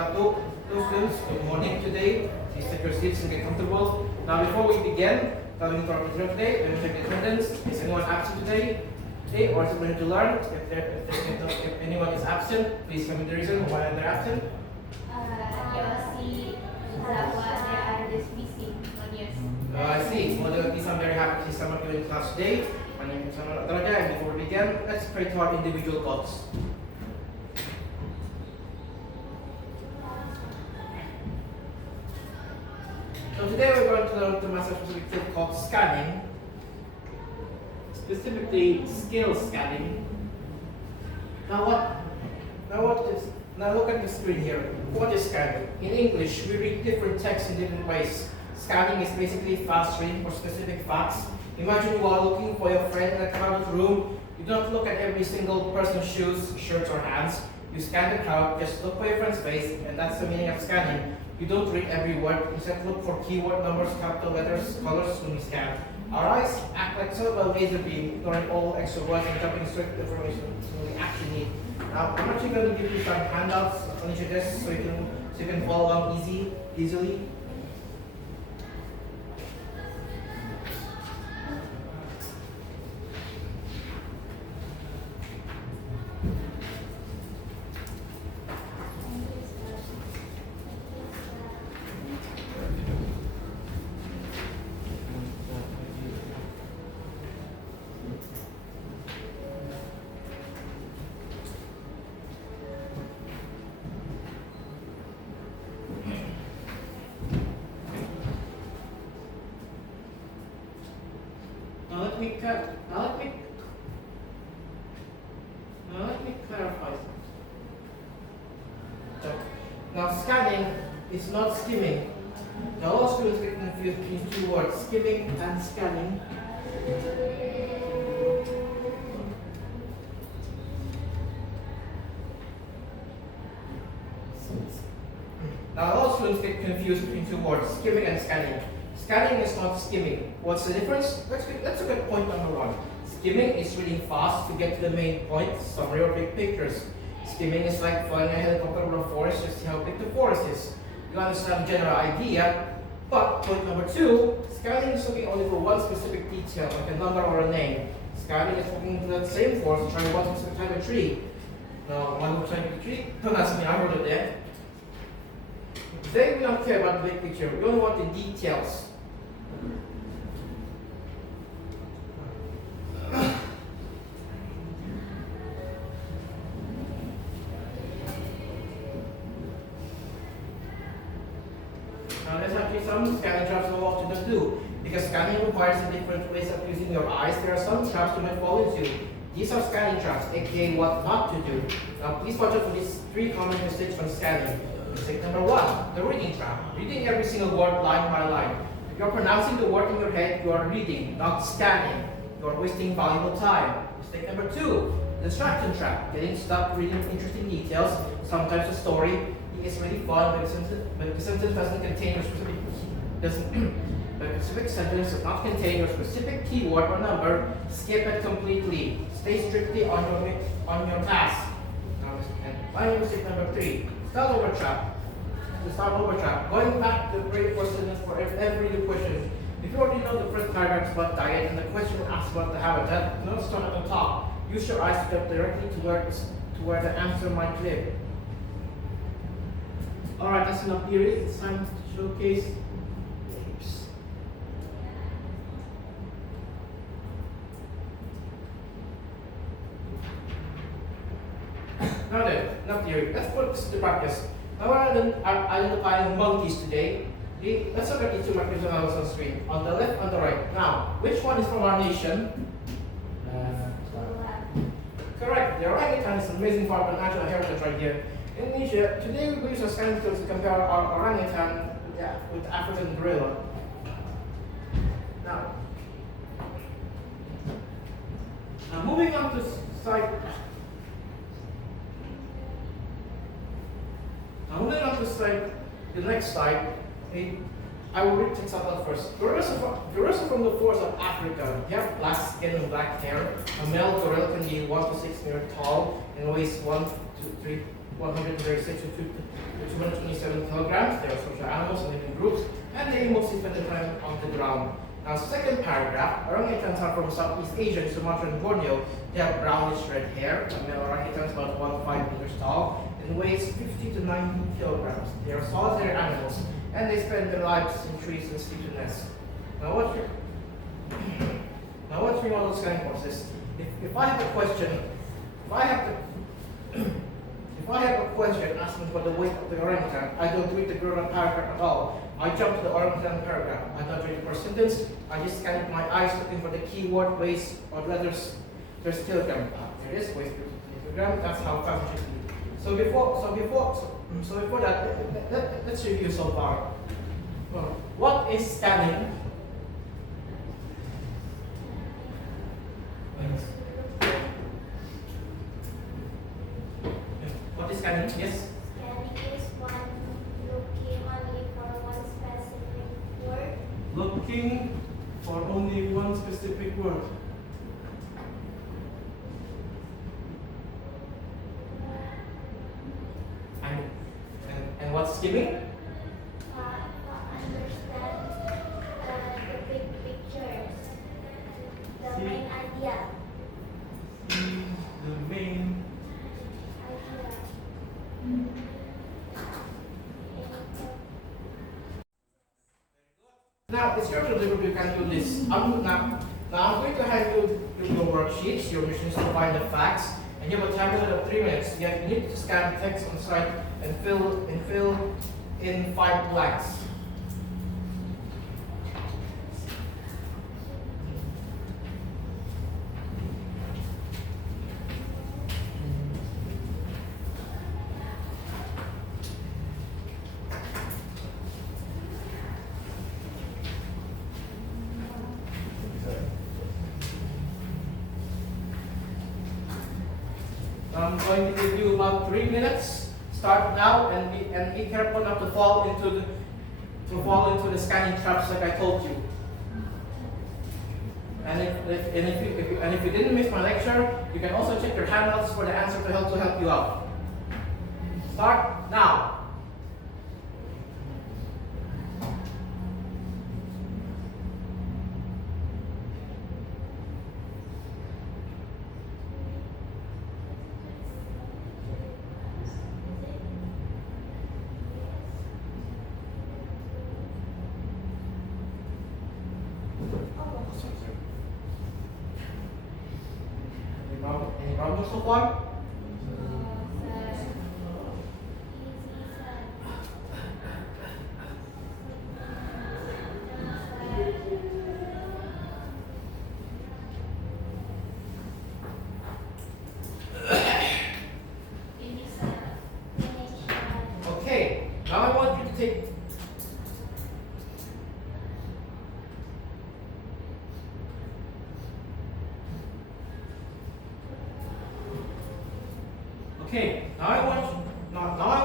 Hello students, good morning today. Please take your seats and get comfortable. Now before we begin, going to our program today, let me check the attendance. Is anyone absent today? Okay, or is it ready to learn? If anyone is absent, please tell me the reason why they're absent. I see. Well, at least I'm very happy to see some of you in class today. My name is Akhmad, and before we begin, let's pray to our individual gods. So today we're going to learn the master specific field called scanning, specifically skill scanning. Now look at the screen here. What is scanning? In English, we read different texts in different ways. Scanning is basically fast reading for specific facts. Imagine you are looking for your friend in a crowded room. You don't look at every single person's shoes, shirts, or hands. You scan the crowd, just look for your friend's face, and that's the meaning of scanning. You don't read every word, instead look for keyword numbers, capital letters, colors when you scan. Our eyes act like sort of a laser beam, ignoring all extra words and jumping straight to the information we actually need. Now, I'm actually going to give you some handouts on each of this so you can follow along easily. Let me clarify something. Now, scanning is not skimming. Now, all students get confused between two words, skimming and scanning. Now, all students get confused between two words, skimming and scanning. Scanning is not skimming. What's the difference? Let's look at point number one. Skimming is reading fast to get to the main point, summary or big pictures. Skimming is like flying a helicopter over a forest just to see how big the forest is. You understand the general idea, but point number two, scanning is looking only for one specific detail, like a number or a name. Scanning is looking into that same forest, trying one specific type of tree. Now, one type of tree? Don't ask me, I wrote it there. Today we don't care about the big picture, we only want the details. Now there's actually some scanning traps you often don't do, because scanning requires a different ways of using your eyes. There are some traps you might fall into. These are scanning traps, aka what not to do. Now please watch out for these three common mistakes when scanning. Mistake number one, the reading trap. Reading every single word line by line. If you're pronouncing the word in your head, you are reading, not scanning. You are wasting valuable time. Mistake number two, distraction trap. Getting stuck reading interesting details. Sometimes a story is really fun, but the sentence doesn't contain your specific but a specific sentence does not contain your specific keyword or number, skip it completely. Stay strictly on your task. And finally, mistake number three, start over trap. The start over trap. Going back to the very first sentence for every new question. If you already know the first paragraph is about diet and the question asks about the habitat, don't start at the top. Use your eyes to get directly to where the answer might live. Alright, that's enough theory. It's time to showcase shapes. Now then, enough theory. Let's put this to practice. Now we're identifying monkeys today. Let's look at these two markers on the screen. On the left and the right. Now, which one is from our nation? Correct. The orangutan is an amazing part of natural heritage right here. Indonesia, today we use a scanning tool to compare our orangutan with the African gorilla. Now moving on to the next slide, I will read things out first. Gorillas are from the forests of Africa. They have black skin and black hair. A male gorilla can be 1 to 6 meters tall and weighs 1 to 3 136 to 227 kilograms. They are social animals and live in groups, and they mostly spend their time on the ground. Now, second paragraph, orangutans are from Southeast Asia, Sumatra and Borneo. They have brownish red hair. The male orangutan is about 1.5 meters tall and weighs 50 to 90 kilograms. They are solitary animals, and they spend their lives in trees and sleep in nests. Now, what's your model scanning process? If I have a question, if I have a question asking for the weight of the orangutan, I don't read the paragraph at all. I jump to the orangutan paragraph. I don't read the first sentence. I just scan with my eyes looking for the keyword weighs or letters. There's kilogram. There it is, weighs 50 kilogram. That's how fast it should be. So before that, let's review so far. What is scanning? What is scanning? Yes? Scanning is one looking only for one specific word. Looking for only one specific word. And what's skimming? Understand the big pictures, the See? main idea. The main. Now it's your turn to you can do this. Now I'm going to hand you your worksheets. Your mission is to find the facts, and you have a time limit of 3 minutes. You need to scan text on site and fill in 5 blanks. I'm going to give you about 3 minutes. Start now and be careful not to fall into the scanning traps like I told you. And if you didn't miss my lecture, you can also check your handouts for the answer to help you out. Start now. Any problems so far? Okay, now I want you to take. Okay, now I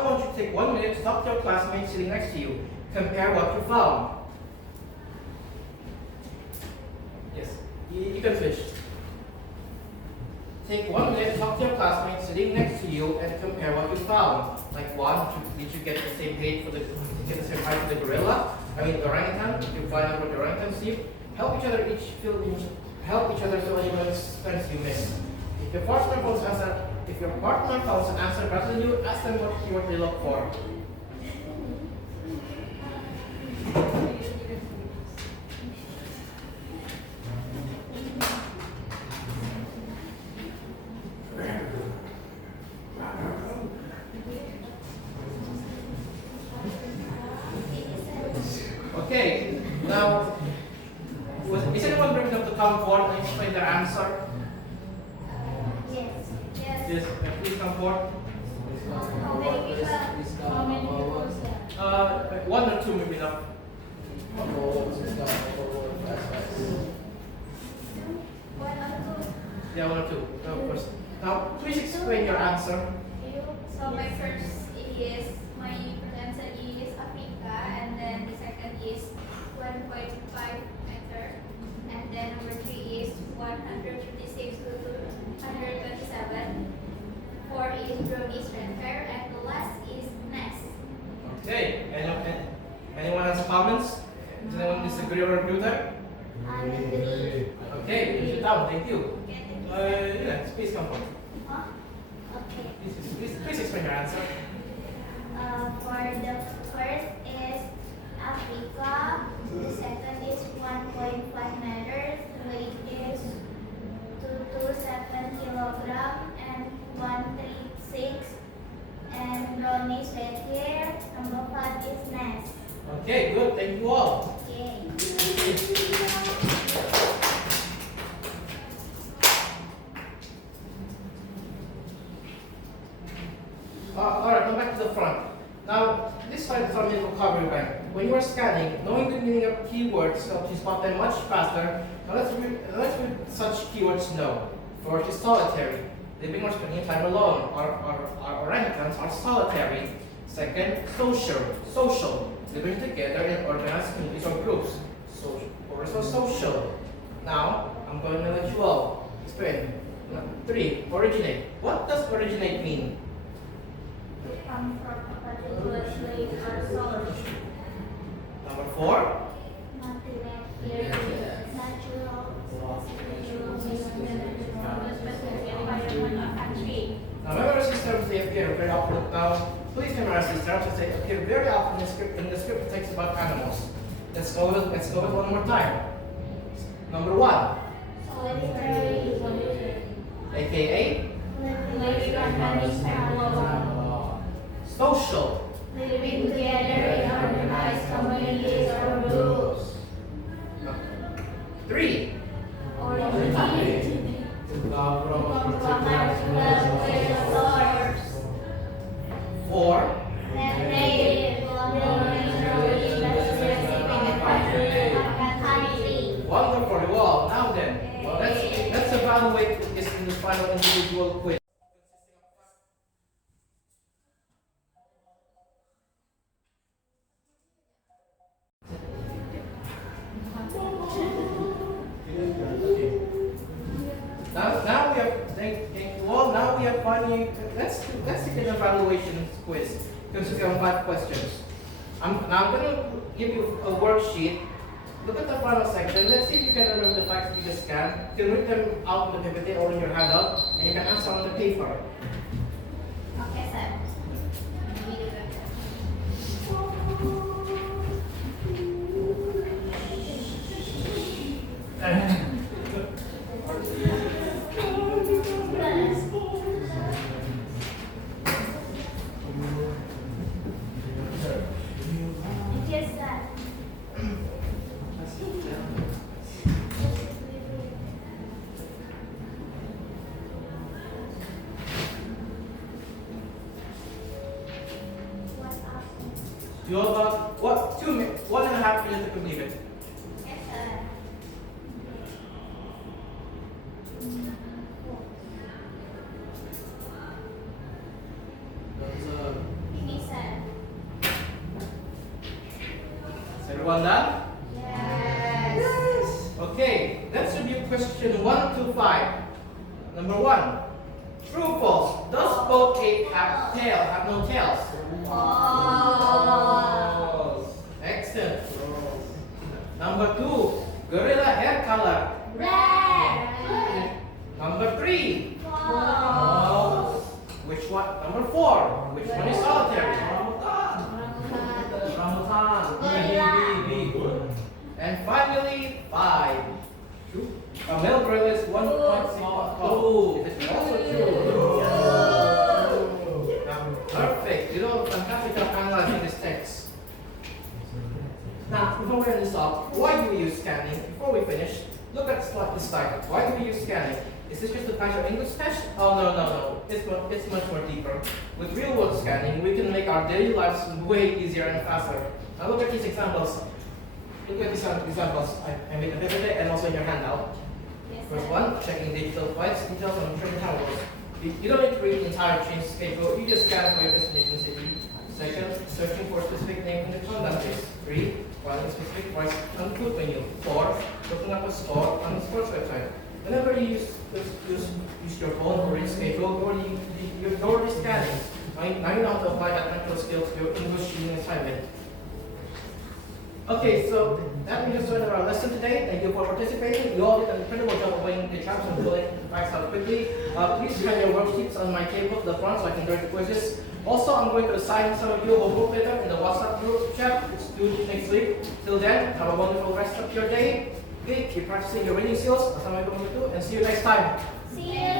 want you to take 1 minute to talk to your classmate sitting next to you. Compare what you found. Yes, you can finish. Take 1 minute to talk to your classmate sitting next to you and compare what you found. Like one, did you get the same height for the gorilla? I mean the orangutan. Did you find out what the orangutan see? Help each other fill any blanks you missed. If your partner finds an answer better than you, ask them what keyword they look for. Okay, now, is anyone bringing up the come forward and explain their answer? Yes. Yes, please come forward. How many people? One or two may be enough. One or two. Yeah, one or two. First. Now, please explain your answer. So my first answer is Africa, and then the second is 1.5 meter, and then number 3 is 156 to 127. 4 is brownish red hair, and comments? Does anyone disagree or agree with that? I agree. Okay, finish it down. Thank you. Yeah, please come forward. Huh? Okay. Please explain your answer. For the first is Africa. The second is 1.5 meters. Weight is 227 kilogram and 136. And brownish red hair. Number 5 is nest. Okay, good. Thank you all. Okay. Alright, come back to the front. Now, this slide is on the vocabulary bank. When you are scanning, knowing the meaning of keywords helps you spot them much faster. Now let's read such keywords know. First is solitary. Living or spending time alone. Our orangutans are solitary. Second, social. Living together in organized communities or groups. Social. Now, I'm going to let you all explain. 3, originate. What does originate mean? To come from a particular place or source. Number 4, now memorize these terms, they appear very often. Now, please memorize these terms as they appear very often in the script text about animals. Let's go with one more time. Number 1, aka social. Living together in organized communities or groups. 3, Originate. From a particular place or source. 4, Native. Belonging to a specific country. wonderful. Well, now then, let's evaluate this in the final individual quiz. Now we have thank you all. Now we have finally let's take an evaluation quiz consisting of 5 questions. I'm going to give you a worksheet. Look at the final section. Let's see if you can remember the facts you just scanned. You can read them out in the PPT or in your handout, and you can answer on the paper. Okay, sir. Yes, sir. You have about what 2 minutes, 1.5 minutes to complete it. Yes, sir. Finish, sir. Is everyone done? Yes. Okay, let's review question 1 to 5. Number 1. True or false? Does boat ape have no tails? False. Excellent. Number 2. Gorilla hair color. Red. Number 3. False. Which one? Number 4. Which one is solitary? And finally, 5. A male gorilla is 1.6 tall. It is also true. Perfect. You know, fantastic job analyzing this text. Now, before we end this off, why do we use scanning? Before we finish, look at this slide. Why do we use scanning? Is this just to pass your English test? Oh, no. It's much more deeper. With real-world scanning, we can make our daily lives way easier and faster. Now look at these examples. Look at these examples I made a PPT and also in your handout. First one, checking digital flights details on train towers. You don't need to read the entire train schedule, you just scan for your destination city. Second, searching for a specific name in the contact list. 3, finding specific price on the food menu. 4, looking up a store on the sports website. Whenever you use your phone or your schedule, or you're already scanning, now you know how to apply that mental skill to your English reading assignment. Okay, so that brings us to the end of our lesson today. Thank you for participating. You all did an incredible job of playing the traps and pulling the facts out quickly. Please hand your worksheets on my table to the front so I can direct the quizzes. Also, I'm going to assign some of you homework later in the WhatsApp group chat. It's due next week. Till then, have a wonderful rest of your day. Okay, keep practicing your reading skills. Assalamualaikum warahmatullahi wabarakatuh, and see you next time. See you.